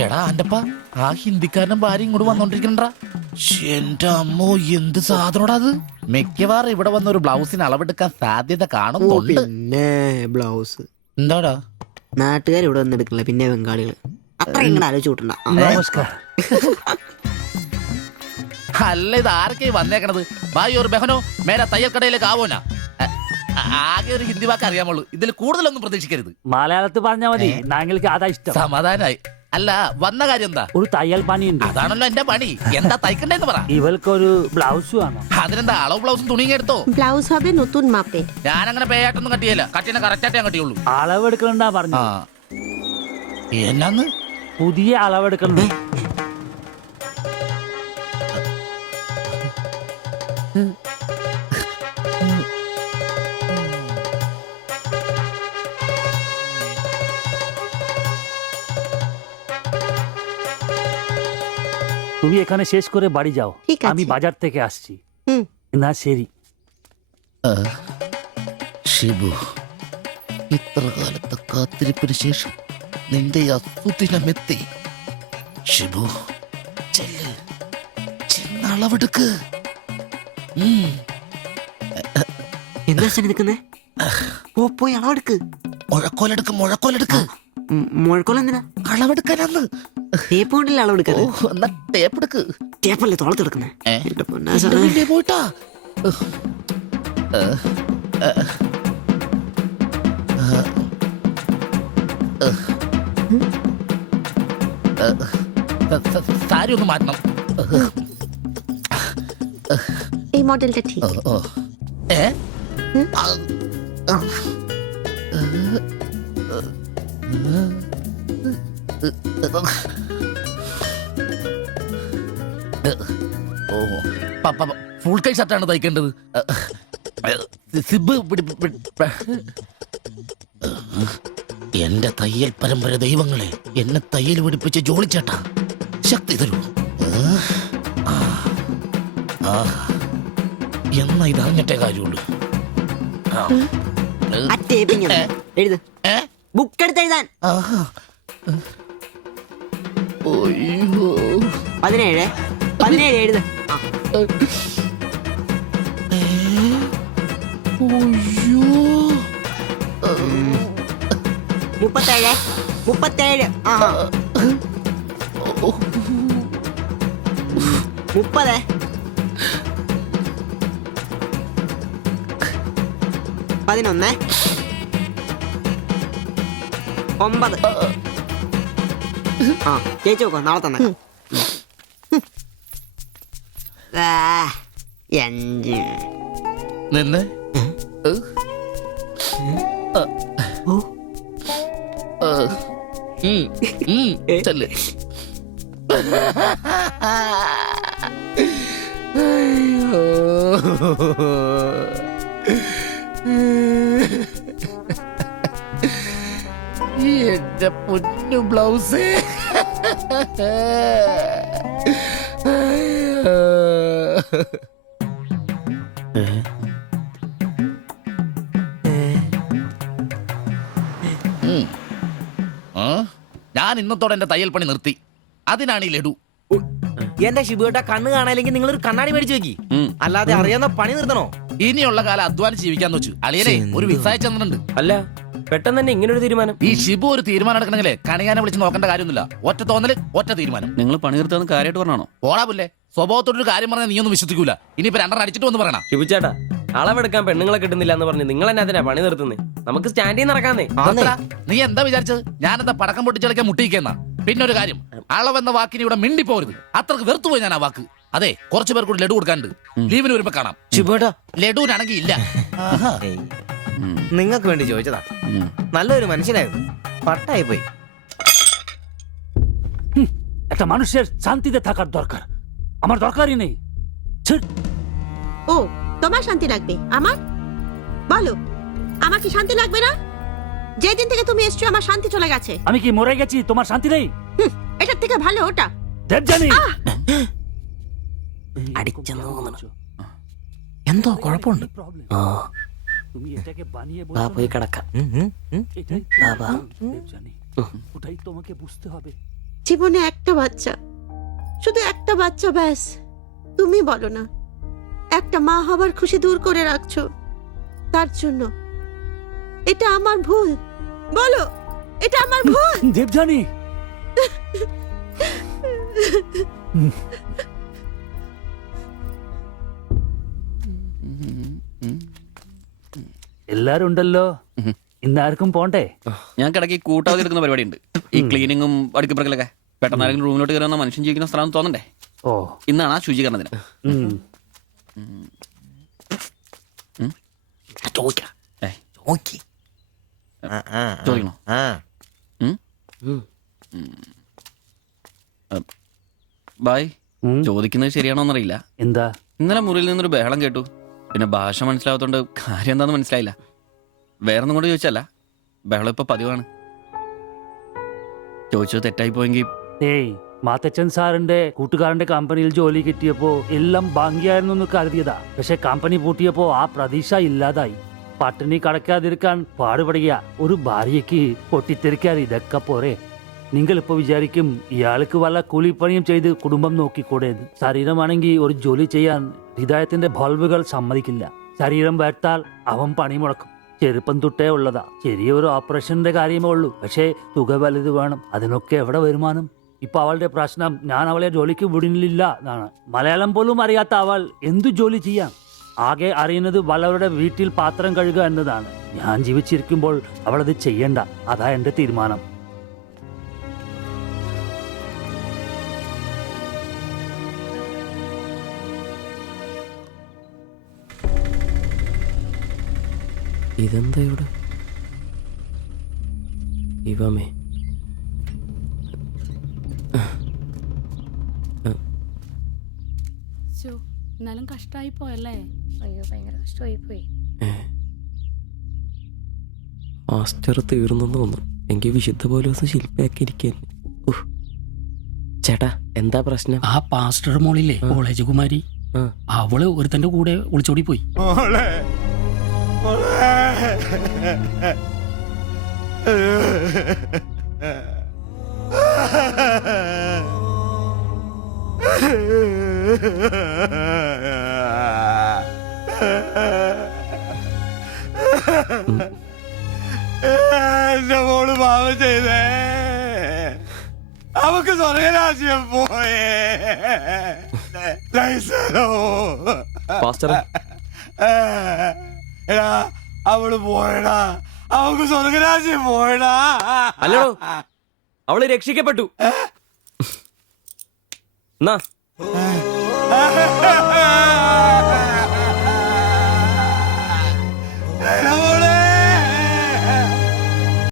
എടാ ആന്റപ്പ, ആ ഹിന്ദിക്കാരനും ഭാര്യ ഇങ്ങോട്ട് വന്നോണ്ടിരിക്കണ്ടാ. എന്റെ അമ്മോ, എന്ത് സാധനോടാ അത്. മിക്കവാറും ഇവിടെ വന്ന ഒരു ബ്ലൗസിന് അളവെടുക്കാൻ സാധ്യത കാണുന്നുണ്ട്. പിന്നെ ബ്ലൗസ് എന്താടാ നാട്ടുകാർ ഇവിടെ വന്നെടുക്കില്ല, പിന്നെ ബംഗാളികൾ. അത്ര ഇങ്ങനെ ആലോചിച്ച് കൂട്ടണ്ട. നമസ്കാരം. അല്ല, ഇത് ആരൊക്കെ വന്നേക്കണത്? ഭായി ഒരു ബഹനോ മേലെ തയ്യൽ കടയിലേക്ക് ആവോനാ. ആകെ ഒരു ഹിന്ദി വാക്ക് അറിയാമുള്ളൂ, ഇതിൽ കൂടുതലൊന്നും പ്രതീക്ഷിക്കരുത്. മലയാളത്തിൽ പറഞ്ഞാൽ മതി, ഞങ്ങൾക്ക് അതാ ഇഷ്ടം. സമാധാനായി. അല്ല, വന്ന കാര്യം എന്താ? ഒരു തയ്യൽ പണിയുണ്ട്. അതാണല്ലോ എന്റെ പണി. എന്താ തയ്ക്കണ്ടേന്ന് പറ. ഇവൾക്കൊരു ബ്ലൗസ് വേണം. അതിനെന്താ അളവ് ബ്ലൗസും തുണിയും എടുത്തോ? ব্লাউজ হবে নতুন মাপে। ഞാനങ്ങനെ പേയായിട്ടൊന്നും കട്ടിയല്ല, കട്ടിനെ കറക്റ്റായിട്ട് ഞാൻ കട്ടിയുള്ളൂ. അളവെടുക്കണ്ടാ പറഞ്ഞു. എന്നാന്ന്? പുതിയ അളവെടുക്കണ്ടേ? তুমি এখানে শেষ করে বাড়ি যাও, ঠিক আছে। আমি বাজার থেকে আসছি। হুম। না ശരി. ഷിബു, ഇത്ര കാലത്തെ കാത്തിരിപ്പിന് ശേഷം നിന്റെ അസുദിനമെത്തി. ഷിബു, ചെല്ല്, ചെന്ന് അളവെടുക്ക്. എന്താ നിൽക്കുന്നേ? ഓ, പോയി അളവെടുക്ക്. മുഴക്കോലെടുക്ക്, മുഴക്കോലെടുക്ക്. മുഴക്കോല എന്തിനാ? അളവെടുക്കാനാന്ന്. ടേപ്പ് കൊണ്ടല്ലേ അളവെടുക്കാൻ? എന്നാ ടേപ്പ് എടുക്ക്. ടേപ്പല്ലേ തോളത്തെടുക്കുന്നേ? പോയിട്ടാ. സാരി ഒന്ന് മാറ്റണം. এই মডেলটা ঠিক। ഏ? ഫുൾ കൈ ഷർട്ടാണ് തയ്ക്കേണ്ടത്. സിബ് എന്റെ തയ്യൽ പരമ്പര ദൈവങ്ങളെ, എന്നെ തയ്യൽ പിടിപ്പിച്ച് ജോളിച്ചേട്ടാ, ശക്തി തരൂ. എന്നാ ഇത് അറിഞ്ഞിട്ടേ കാര്യമുള്ളൂ. ബുക്ക് എടുത്ത് എഴുതാൻ. 17 17 എഴുത്. 37 37. 30 11 9. ചേച്ചി നോക്കോ, നാളെ തന്നെ. 5 നിന്ന് ചെല്ല്. എന്റെ പൊന്നു ബ്ലൗസ്. ഞാൻ ഇന്നത്തോടെ എന്റെ തയ്യൽ പണി നിർത്തി. അതിനാണ് ഈ ലഡു. എന്റെ ശിബുവേട്ട, കണ്ണ് കാണാനില്ലെങ്കിൽ നിങ്ങൾ ഒരു കണ്ണാടി മേടിച്ചു വെക്കി, അല്ലാതെ അറിയാവുന്ന പണി നിർത്തണോ? ഇനിയുള്ള കാലം അധ്വാനിച്ച് ജീവിക്കാന്ന് വെച്ചു. അളിയനെ ഒരു വിസായ ചെന്നിട്ടുണ്ട്. അല്ല, പെട്ടെന്ന് തന്നെ ഇങ്ങനെ ഒരു തീരുമാനം. ഈ ഷിബു ഒരു തീരുമാനം എടുക്കണമെങ്കിലേ കണിയാനെ വിളിച്ച് നോക്കേണ്ട കാര്യമൊന്നുമില്ല. ഒറ്റ തോന്നല്, ഒറ്റ തീരുമാനം. നിങ്ങൾ പണി നിർത്താന്ന് കാര്യമായിട്ട് പറഞ്ഞാണോ? പോടാ പുല്ലേ, സ്വഭാവത്തോടൊരു കാര്യം പറഞ്ഞാൽ നീ ഒന്നും വിശ്വസിക്കൂല. ഇനിയിപ്പോ 2 അടിച്ചിട്ട് വന്ന് പറയണം. ശിബുച്ചേട്ടാ, അളവെടുക്കാൻ പെണ്ണുങ്ങളെ കിട്ടുന്നില്ല എന്ന് പറഞ്ഞ് നിങ്ങൾ തന്നെ അതിനാ പണി നിർത്തുന്നേ. നമുക്ക് സ്റ്റാൻഡിൽ നടക്കാന്നേ. നീ എന്താ വിചാരിച്ചത്? ഞാനെന്താ പടക്കം പൊട്ടിച്ചളിക്കാൻ മുട്ടിയിക്കുന്ന? പിന്നെ ഒരു കാര്യം, അളവെന്ന വാക്കിന് ഇവിടെ മിണ്ടിപ്പോരുത്. അത്രക്ക് വെറുത്തുപോയി ഞാൻ ആ വാക്ക്. അതെ, കുറച്ചു പേർ കൂടി ലഡു കൊടുക്കാനുണ്ട്. ലീവിന് വരുമ്പോ കാണാം. ശിബുവേട്ടാ, ലഡുവിനാണെങ്കിൽ ഇല്ല. നിങ്ങൾക്ക് വേണ്ടി ചോദിച്ചതാ. നല്ലൊരു മനുഷ്യനായിരുന്നു, പട്ടായി പോയി. একটা মানুষের শান্তিতে থাকার দরকার, আমার দরকারই নেই। ও, তোমার শান্তি লাগবে? আমার বলো, আমার কি শান্তি লাগবে না? যেদিন থেকে তুমি এসছো আমার শান্তি চলে গেছে। আমি কি মরে গেছি? তোমার শান্তি নেই? এটার থেকে ভালো ওটা। দেবজানি, അടിച്ചെന്ന് തോന്നുന്നു. എന്തോ കുഴപ്പമുണ്ട്. তুমি এটাকে বানিয়ে বাবা പോയി കിടക്കാം. এটাই বাবা দেবজানি, ওটাই তোমাকে বুঝতে হবে। জীবনে একটা বাচ্চা, শুধু একটা বাচ্চা, ব্যাস। তুমি বলো না, একটা মা হবার খুশি দূর করে রাখছো তার জন্য। এটা আমার ভুল, বলো এটা আমার ভুল। দেবযানী, എല്ലാരും ഉണ്ടല്ലോ. ഇന്നാർക്കും പോണ്ടേ? ഞങ്ങൾക്ക് ഇടയ്ക്ക് കൂട്ടാതെ എടുക്കുന്ന പരിപാടി ഉണ്ട്. ഈ ക്ലീനിങ്ങും അടുക്കപ്പുറക്കലൊക്കെ. പെട്ടെന്ന് ആരെങ്കിലും റൂമിലോട്ട് കയറുന്ന മനുഷ്യൻ ജീവിക്കുന്ന സ്ഥലം തോന്നണ്ടേ? ഓ, ഇന്നാണ് ആ ശുചീകരണ ദിനം. ഉം. ഏയ്, ചോദിക്കണോ? ബായ്, ഉം. ചോദിക്കുന്നത് ശരിയാണോന്നറിയില്ല. എന്താ? ഇന്നലെ മുറിയിൽ നിന്നൊരു ബഹളം കേട്ടു. പിന്നെ ഭാഷ മനസ്സിലാവാത്തോണ്ട് കാര്യം എന്താന്ന് മനസ്സിലായില്ല. വേറൊന്നും കൊണ്ട് ചോദിച്ചല്ല, ബഹളം ഇപ്പൊ പതിവാണ്. ചോദിച്ചത് തെറ്റായി പോയെങ്കിൽ ഏയ്, മാത്തച്ചൻ സാറിന്റെ കൂട്ടുകാരന്റെ കമ്പനിയിൽ ജോലി കിട്ടിയപ്പോ എല്ലാം ഭംഗിയായിരുന്നു എന്ന് കരുതിയതാ. പക്ഷെ കമ്പനി പൂട്ടിയപ്പോ ആ പ്രതീക്ഷ ഇല്ലാതായി. പട്ടിണി കടക്കാതിരിക്കാൻ പാടുപെടുക. ഒരു ഭാര്യയ്ക്ക് പൊട്ടിത്തെറിക്കാൻ ഇതൊക്കെ പോരെ? നിങ്ങൾ ഇപ്പൊ വിചാരിക്കും ഇയാൾക്ക് വല്ല കൂലിപ്പണിയും ചെയ്ത് കുടുംബം നോക്കിക്കൂടേന്ന്. ശരീരമാണെങ്കിൽ ഒരു ജോലി ചെയ്യാൻ ഹൃദയത്തിന്റെ ബൾബുകൾ സമ്മതിക്കില്ല. ശരീരം വേർത്താൽ അവൻ പണി മുടക്കും. ചെറുപ്പം തൊട്ടേ ഉള്ളതാ. ചെറിയൊരു ഓപ്പറേഷന്റെ കാര്യമേ ഉള്ളൂ. പക്ഷേ തുക വലുത് വേണം. അതിനൊക്കെ എവിടെ വരുമാനം? ഇപ്പൊ അവളുടെ പ്രശ്നം ഞാൻ അവളെ ജോലിക്ക് വിടുന്നില്ല എന്നാണ്. മലയാളം പോലും അറിയാത്ത അവൾ എന്തു ജോലി ചെയ്യാം? ആകെ അറിയുന്നത് വല്ലവരുടെ വീട്ടിൽ പാത്രം കഴുകുക എന്നതാണ്. ഞാൻ ജീവിച്ചിരിക്കുമ്പോൾ അവളത് ചെയ്യണ്ട. അതാ എന്റെ തീരുമാനം. ഇതെന്താ ഇവിടെ? ഇവമേ എന്നാലും കഷ്ടായി പോയല്ലേ? അയ്യോ, ഭയങ്കര കഷ്ടമായി പോയി. മാസ്റ്റർ തീർന്നെന്ന് തോന്നുന്നു. എനിക്ക് വിശുദ്ധ പോലെ ദിവസം ശില്പയാക്കി ഇരിക്കാൻ. ചേട്ടാ, എന്താ പ്രശ്നം? ആ പാസ്റ്റർ മോളില്ലേ, കോളേജ് കുമാരി, അവള് ഒരുത്തന്റെ കൂടെ ഒളിച്ചോടി പോയി. എന്റെ മോള് പാവം ചെയ്തേ. അവക്ക് സ്വർഗരാജ്യം പോയേ. എടാ, അവള് പോയടാ. അവക്ക് സ്വർഗരാജ്യം പോയടാ. അല്ലടോ, അവള് രക്ഷിക്കപ്പെട്ടു. എന്നാ